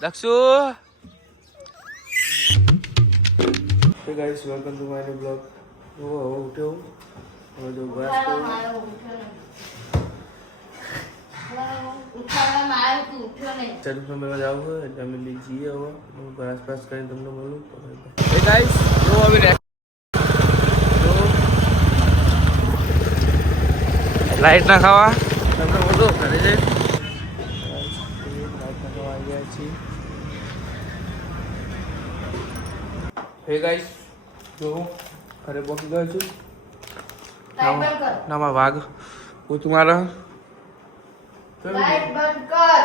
દક્ષુ Hey guys, welcome to my new vlog. ઉઠ્યો હવે જો બ્રશ કરું ચડું મેળવા જાવ એટલે અમે બી જઈએ હવે હું બ્રશ બ્રશ કરીને તમને બોલું Hey guys, જો હવે લાઈટ ના ખાવા તમને બોલું ઘરે જઈ લાઈટ ના ખાવા આવી ગયા છીએ Hey guys, જો ઘરે પહોંચી ગયો છું નામાં વાઘ હું તમારા લાઈટ બંધ કર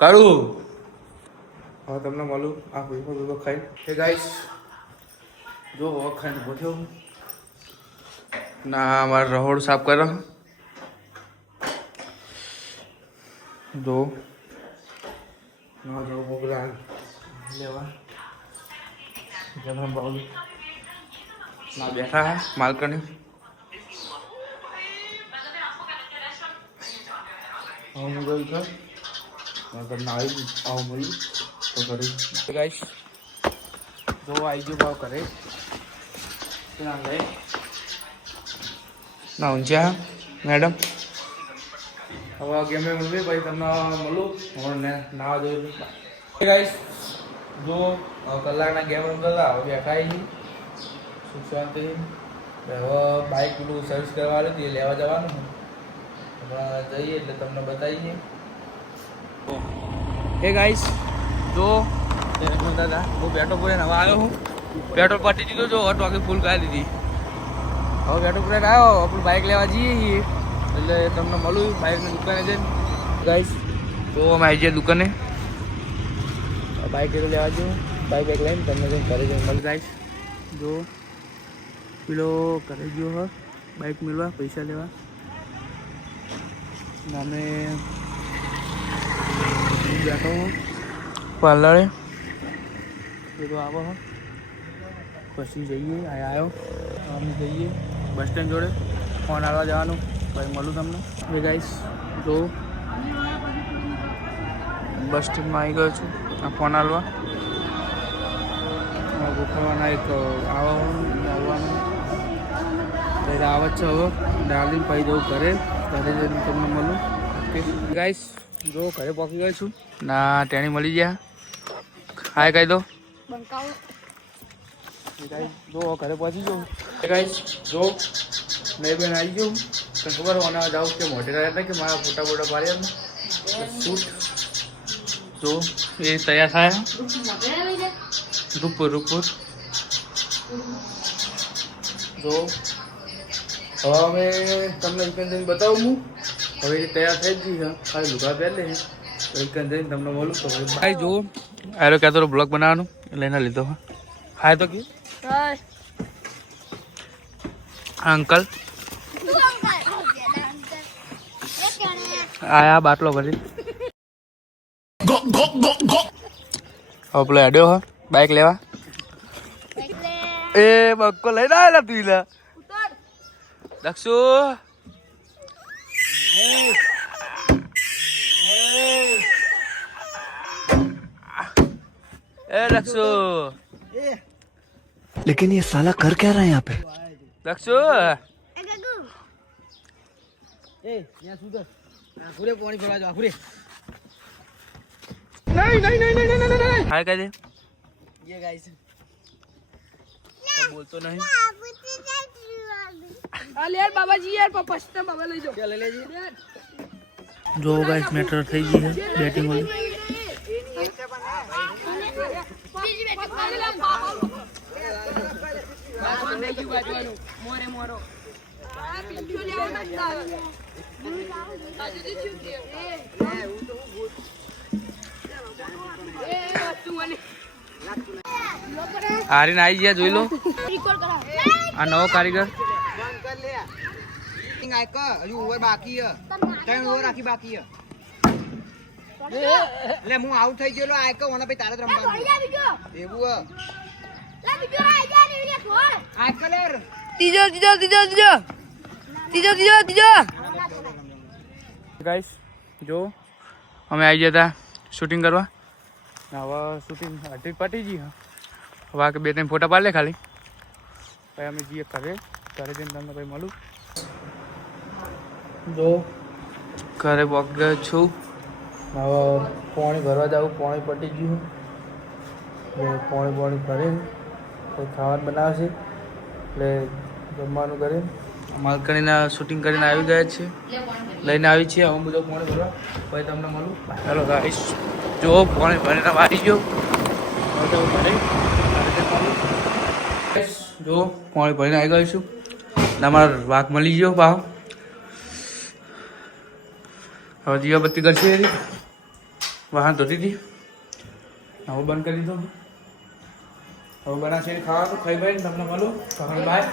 કરું હવે તમને મળું આ ભૂખો ખાઈ Hey guys, જો હવે ખાઈને પહોંચ્યો ના અમારે રહોડ સાફ કરો જો ના જો મોગરા લેવા જમા બાઉલ ના બેઠા હે માલકણી હું ગઈ કર મગર ના આવી આવ મળી તો કરી ગાઈસ જો આવી ગયો ભાવ કરે ના લે ના ઊંચા મેડમ હવે ગેમે મળવી ભાઈ તમને મળું હું ના જોયું ગાઈસ જો કલાકના ગેમ રમતા હવે બેઠા છીએ સુખ શાંતિ હવે બાઇક પેલું સર્વિસ કરવાનું હતું એ લેવા જવાનું હમણાં જઈએ એટલે તમને બતાવીએ હે ગાઈસ જો દાદા હું પેટ્રોલ પૂરે હવે આવ્યો હું પેટ્રોલ પટી દીધું જો ટોકી ફૂલ કાઢી દીધી હવે પેટ્રોલ પૂરે આવ્યો આપણું બાઇક લેવા જઈએ એટલે તમને મળું બાઇકની દુકાને જઈને ગાઈસ તો અમે આવી જઈએ દુકાને બાઇક લેવા જવું બાઇક એક લઈને તમને જઈને ઘરે જઈને મળી ગાઈસ જો પેલો ઘરે ગયો હોય બાઇક મેળવા પૈસા લેવા અમે બેઠો હું પાર્લરે પેલો આવો હો પછી જઈએ આવ્યો અમે જઈએ બસ સ્ટેન્ડ જોડે ફોન આવવા જવાનું ભાઈ મળું તમને એ ગાઈસ જો બસ સ્ટેન્ડમાં આવી ગયો છું આ ફોન આવવા ગોઠવવાના એક આવવાનું એટલે આવત છે હવે ડાર્લિંગ પાઈ જવું ઘરે જઈને તમને મળું ઓકે ગાઈસ જો ઘરે પહોંચી ગયો છું ના તેણી મળી ગયા હાય કહી દો જો ઘરે પહોંચી ગયો ગાઈસ જો મેં બેન આવી ગયું તને ખબર હોને જાઉં કે મોઢે રહ્યા હતા કે મારા ફોટા બોટા પાડ્યા શૂટ જો એ તૈયાર થાય રૂપુર જો હવે અમે તમને વિકન બતાવું હું હવે એ તૈયાર થઈ જ ગઈ છે ખાલી લુગા પહેરે તો વિકન જઈને તમને બોલું તો ભાઈ જો આરો કહેતો બ્લોગ બનાવવાનું લઈને લીધો હાય તો કે અંકલ આયા બાટલો ભરી હવે પેલો હેડ્યો હો બાઇક લેવા એ બક્કો લઈને આવેલા તું લા દક્ષુ ए दक्षु लेकिन ये साला कर क्या रहा है यहाँ पे दक्षु नहीं हाय कह दे ये गाइस तो बोल तो नहीं अरे यार बाबा जी यार पापा से बाबा ले जाओ क्या ले ले जी जो गाइस मैटर થઈ ગઈ છે બેટિંગ વાળી આરીન આવી ગયા જોઈ લો આ નવો કારીગર હજુ ઓવર બાકી હે 3 ઓવર રાખી બાકી હે એટલે હું આઉટ થઈ ગયેલો આ કે ઓના પછી તારે જ રમવાનું એવું હે લા બીજો આ જા ને છોડ આ કલર ત્રીજો ગાઈસ જો અમે આવી ગયા હતા શૂટિંગ કરવા ને હવે શૂટિંગ અઢી પટી ગઈ હવે આ કે 2-3 ફોટા પાડી લે ખાલી પછી અમે જઈએ ઘરે જઈને તમને પછી મળું જો ઘરે પહોંચી ગયો છું હવે પાણી ભરવા જાઉં પાણી પટી ગયું પાણી ભરીને પછી ખાવાનું બનાવશે એટલે જમવાનું કરીને માલકણીના શૂટિંગ કરીને આવી ગયા છે લઈને આવી છીએ હું બધો પાણી ભરવા પછી તમને મળું ચાલો ગાઈશ જો પાણી ભરીને આવી ગયો જો પાણી ભરીને આવી ગયો છું અમારા વાઘ મળી ગયો ભાવ હવે દીવાબત્તી કરશે વાહન ધોતી હતી હવે બંધ કરી દીધો હવે બનાવશે ખાવાનું ખાઈ ભાઈ તમને મળું બાય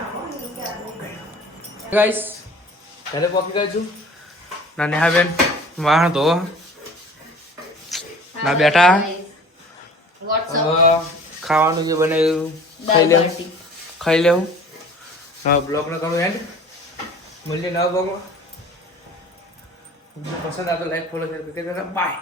ગાઈસ ઘરે પહોંચી ગયો છું ના નેહાબેન વાહન ધોવા ના બેઠા ખાવાનું જે બનાવ્યું ખાઈ લેવું બ્લોગને કરું એન્ડ મળીએ નવા બ્લોગમાં પસંદ આવે તો લાઈક ફોલો શેર કરી બાય.